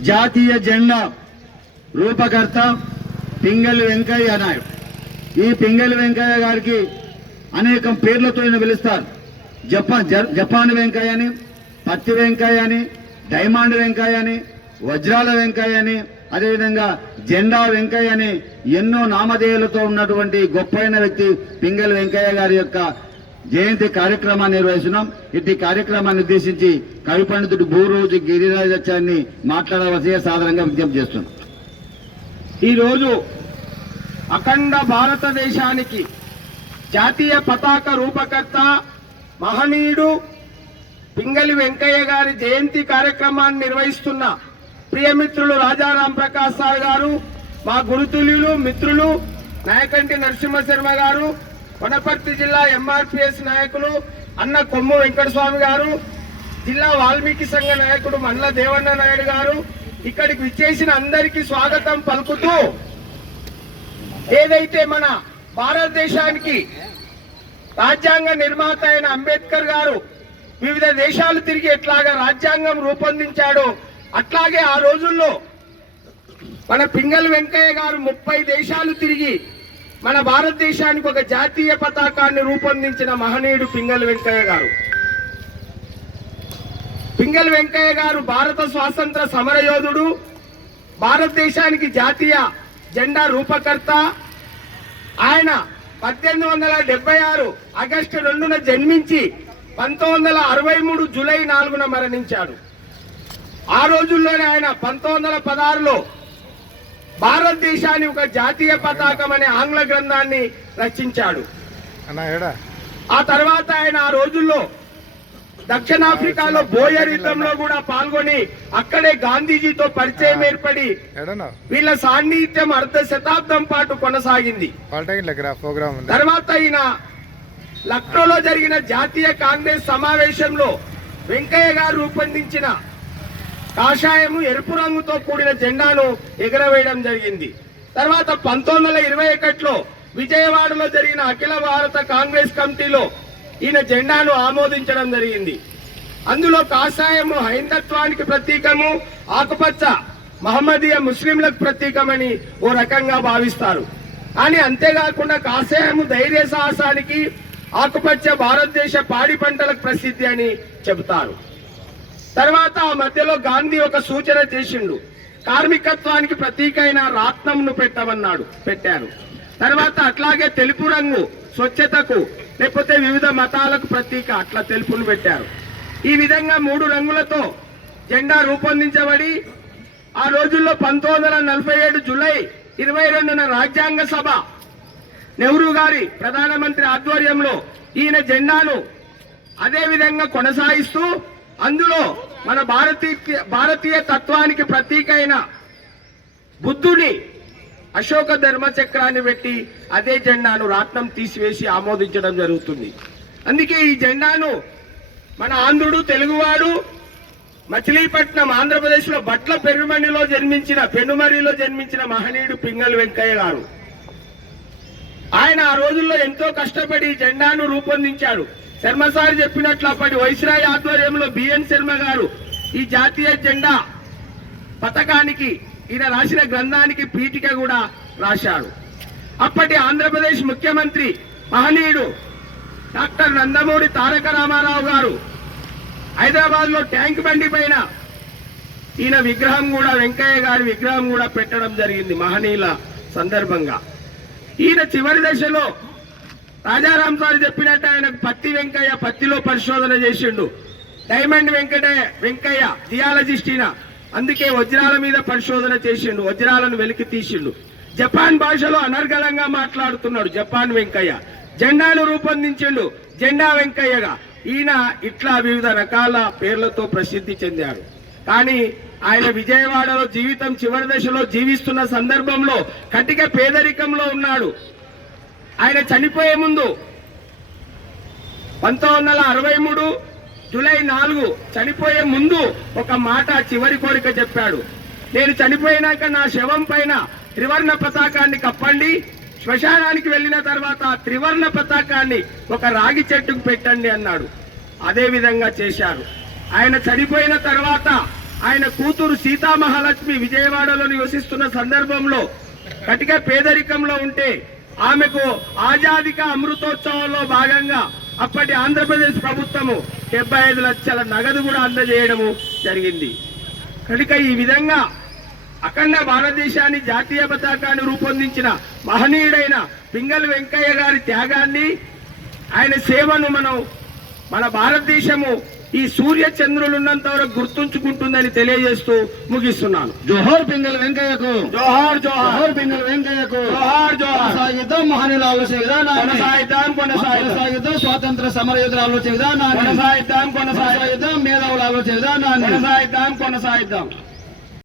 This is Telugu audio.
జాతీయ జెండా రూపకర్త పింగళి వెంకయ్య నాయుడు. ఈ పింగళి వెంకయ్య గారికి అనేక పేర్లతో పిలుస్తారు. జపాన్ జ- జపాన్ వెంకయ్య అని పత్తి వెంకయ్య అని డైమండ్ వెంకయ్య అని వజ్రాల వెంకయ్య అని అదేవిధంగా జెండా వెంకయ్య అని ఎన్నో నామధేయులతో ఉన్నటువంటి గొప్పైన వ్యక్తి పింగళి వెంకయ్య గారి యొక్క జయంతి కార్యక్రమాన్ని నిర్వహిస్తున్నాం. ఇట్టి కార్యక్రమాన్ని ఉద్దేశించి కవి పండితుడు భూరోజు గిరిరాజాన్ని మాట్లాడవలసి సాధారణంగా విజ్ఞప్తి చేస్తున్నాం. ఈరోజు అఖండ భారతదేశానికి జాతీయ పతాక రూపకర్త మహనీయుడు పింగళి వెంకయ్య గారి జయంతి కార్యక్రమాన్ని నిర్వహిస్తున్న ప్రియమిత్రులు రాజారాం ప్రకాశ్ సార్ గారు మా గురుతుల్యులు మిత్రులు నాయకంటి నరసింహ శర్మ గారు వనపర్తి జిల్లా ఎంఆర్పిఎస్ నాయకులు అన్న కొమ్ము వెంకటస్వామి గారు జిల్లా వాల్మీకి సంఘ నాయకుడు మల్ల దేవన్న నాయుడు గారు ఇక్కడికి విచ్చేసిన అందరికీ స్వాగతం పలుకుతూ ఏదైతే మన భారతదేశానికి రాజ్యాంగ నిర్మాత అయిన అంబేద్కర్ గారు వివిధ దేశాలు తిరిగి ఎట్లాగా రాజ్యాంగం రూపొందించాడో అట్లాగే ఆ రోజుల్లో మన పింగల్ వెంకయ్య గారు ముప్పై దేశాలు తిరిగి మన భారతదేశానికి ఒక జాతీయ పతాకాన్ని రూపొందించిన మహనీయుడు పింగల్ వెంకయ్య గారు. పింగల్ వెంకయ్య గారు భారత స్వాతంత్ర సమరయోధుడు భారతదేశానికి జాతీయ జెండా రూపకర్త. ఆయన పద్దెనిమిది వందల డెబ్బై ఆరు ఆగస్టు రెండున జన్మించి పంతొమ్మిది వందల అరవై మూడు జూలై నాలుగున మరణించాడు. ఆ రోజుల్లోనే ఆయన పంతొమ్మిది వందల పదహారులో భారతదేశాన్ని ఒక జాతీయ పతాకం అనే ఆంగ్ల గ్రంథాన్ని రచించాడు. ఆ తర్వాత ఆయన ఆ రోజుల్లో దక్షిణాఫ్రికాలో బోయర్ యుద్ధంలో కూడా పాల్గొని అక్కడే గాంధీజీతో పరిచయం ఏర్పడి వీళ్ళ సాన్నిహిత్యం అర్ధ శతాబ్దం పాటు కొనసాగింది. తర్వాత ఈయన లక్నోలో జరిగిన జాతీయ కాంగ్రెస్ సమావేశంలో వెంకయ్య గారు రూపొందించిన కాషాయము ఎరుపు రంగుతో కూడిన జెండాను ఎగరవేయడం జరిగింది. తర్వాత పంతొమ్మిది వందల ఇరవై ఒకటిలో విజయవాడలో జరిగిన అఖిల భారత కాంగ్రెస్ కమిటీలో ఈయన జెండాను ఆమోదించడం జరిగింది. అందులో కాషాయము హైందత్వానికి ప్రతీకము ఆకుపచ్చ మహమ్మదీయ ముస్లింలకు ప్రతీకమని ఓ రకంగా భావిస్తారు. కానీ అంతేకాకుండా కాషాయము ధైర్య సాహసానికి ఆకుపచ్చ భారతదేశ పాడి పంటలకు ప్రసిద్ధి అని చెబుతారు. తర్వాత ఆ మధ్యలో గాంధీ ఒక సూచన చేసిండు. కార్మికత్వానికి ప్రతీకైన రాత్నంను పెట్టమన్నాడు పెట్టారు. తర్వాత అట్లాగే తెలుపు రంగు స్వచ్ఛతకు లేకపోతే వివిధ మతాలకు ప్రతీక అట్లా తెలుపును పెట్టారు. ఈ విధంగా మూడు రంగులతో జెండా రూపొందించబడి ఆ రోజుల్లో పంతొమ్మిది వందల నలభై ఏడు జులై ఇరవై రెండున రాజ్యాంగ సభ. నెహ్రూ గారి ప్రధానమంత్రి ఆధ్వర్యంలో ఈయన జెండాను అదే విధంగా కొనసాగిస్తూ అందులో మన భారతీయ భారతీయ తత్వానికి ప్రతీక అయిన బుద్ధుడి అశోక ధర్మచక్రాన్ని పెట్టి అదే జెండాను రాట్నం తీసివేసి ఆమోదించడం జరుగుతుంది. అందుకే ఈ జెండాను మన ఆంధ్రుడు తెలుగువాడు మచిలీపట్నం ఆంధ్రప్రదేశ్లో బట్ల పెరుమణిలో జన్మించిన పెనుమరిలో జన్మించిన మహనీయుడు పింగల్ వెంకయ్య గారు. ఆయన ఆ రోజుల్లో ఎంతో కష్టపడి జెండాను రూపొందించాడు. శర్మ సార్ చెప్పినట్లు అప్పటి వైస్రాయ్ ఆధ్వర్యంలో బిఎన్ శర్మ గారు ఈ జాతీయ జెండా పథకానికి ఈయన రాసిన గ్రంథానికి పీఠిక కూడా రాశాడు అప్పటి ఆంధ్రప్రదేశ్ ముఖ్యమంత్రి మహనీయుడు డాక్టర్ నందమూరి తారక రామారావు గారు హైదరాబాద్లో ట్యాంక్ బండి పైన ఈయన విగ్రహం కూడా వెంకయ్య గారి విగ్రహం కూడా పెట్టడం జరిగింది మహనీయుల సందర్భంగా. ఈయన చివరి దశలో రాజారాం సార్ చెప్పినట్టు ఆయన పత్తి వెంకయ్య పత్తిలో పరిశోధన చేసిండు. డైమండ్ వెంకట వెంకయ్య జియాలజిస్ట్ ఈయన. అందుకే వజ్రాల మీద పరిశోధన చేసిండు వజ్రాలను వెలికి తీసిండు. జపాన్ భాషలో అనర్గళంగా మాట్లాడుతున్నాడు జపాన్ వెంకయ్య. జెండాను రూపొందించిండు జెండా వెంకయ్యగా. ఈయన ఇట్లా వివిధ రకాల పేర్లతో ప్రసిద్ధి చెందాడు. కానీ ఆయన విజయవాడలో జీవితం చివరి దశలో జీవిస్తున్న సందర్భంలో కటిక పేదరికంలో ఉన్నాడు. ఆయన చనిపోయే ముందు పంతొమ్మిది వందల అరవై మూడు జూలై నాలుగు చనిపోయే ముందు ఒక మాట చివరి కోరిక చెప్పాడు. నేను చనిపోయినాక నా శవం పైన త్రివర్ణ పతాకాన్ని కప్పండి. శ్మశానానికి వెళ్ళిన తర్వాత ఆ త్రివర్ణ పతాకాన్ని ఒక రాగి చెట్టుకు పెట్టండి అన్నాడు. అదే విధంగా చేశారు. ఆయన చనిపోయిన తర్వాత ఆయన కూతురు సీతామహాలక్ష్మి విజయవాడలో నివసిస్తున్న సందర్భంలో కటిక పేదరికంలో ఉంటే ఆమెకు ఆజాదిక అమృతోత్సవంలో భాగంగా అప్పటి ఆంధ్రప్రదేశ్ ప్రభుత్వము డెబ్బై ఐదు లక్షల నగదు కూడా అందజేయడము జరిగింది. కనుక ఈ విధంగా అఖండ భారతదేశాన్ని జాతీయ పతాకాన్ని రూపొందించిన మహనీయుడైన పింగల్ వెంకయ్య గారి త్యాగాన్ని ఆయన సేవను మనం మన భారతదేశము ఈ సూర్య చంద్రులు ఉన్నంత వరకు గుర్తుంచుకుంటుందని తెలియజేస్తూ ముగిస్తున్నాను. జోహర్ పింగళి వెంకయ్యకు. జోహార్ జోహార్. పింగళి వెంకయ్యకు. జోహార్ జోహార్. కొనసాగిద్దాం మహనీయుల ఆలోచన విధానాన్ని కొనసాగిద్దాం కొనసాగిద్దాం. స్వాతంత్ర సమర యోధుల ఆలోచన విధానాన్ని కొనసాగిద్దాం. కొనసాగిద్దాం మేధావుల ఆలోచన విధానాన్ని కొనసాగిద్దాం కొనసాగిద్దాం.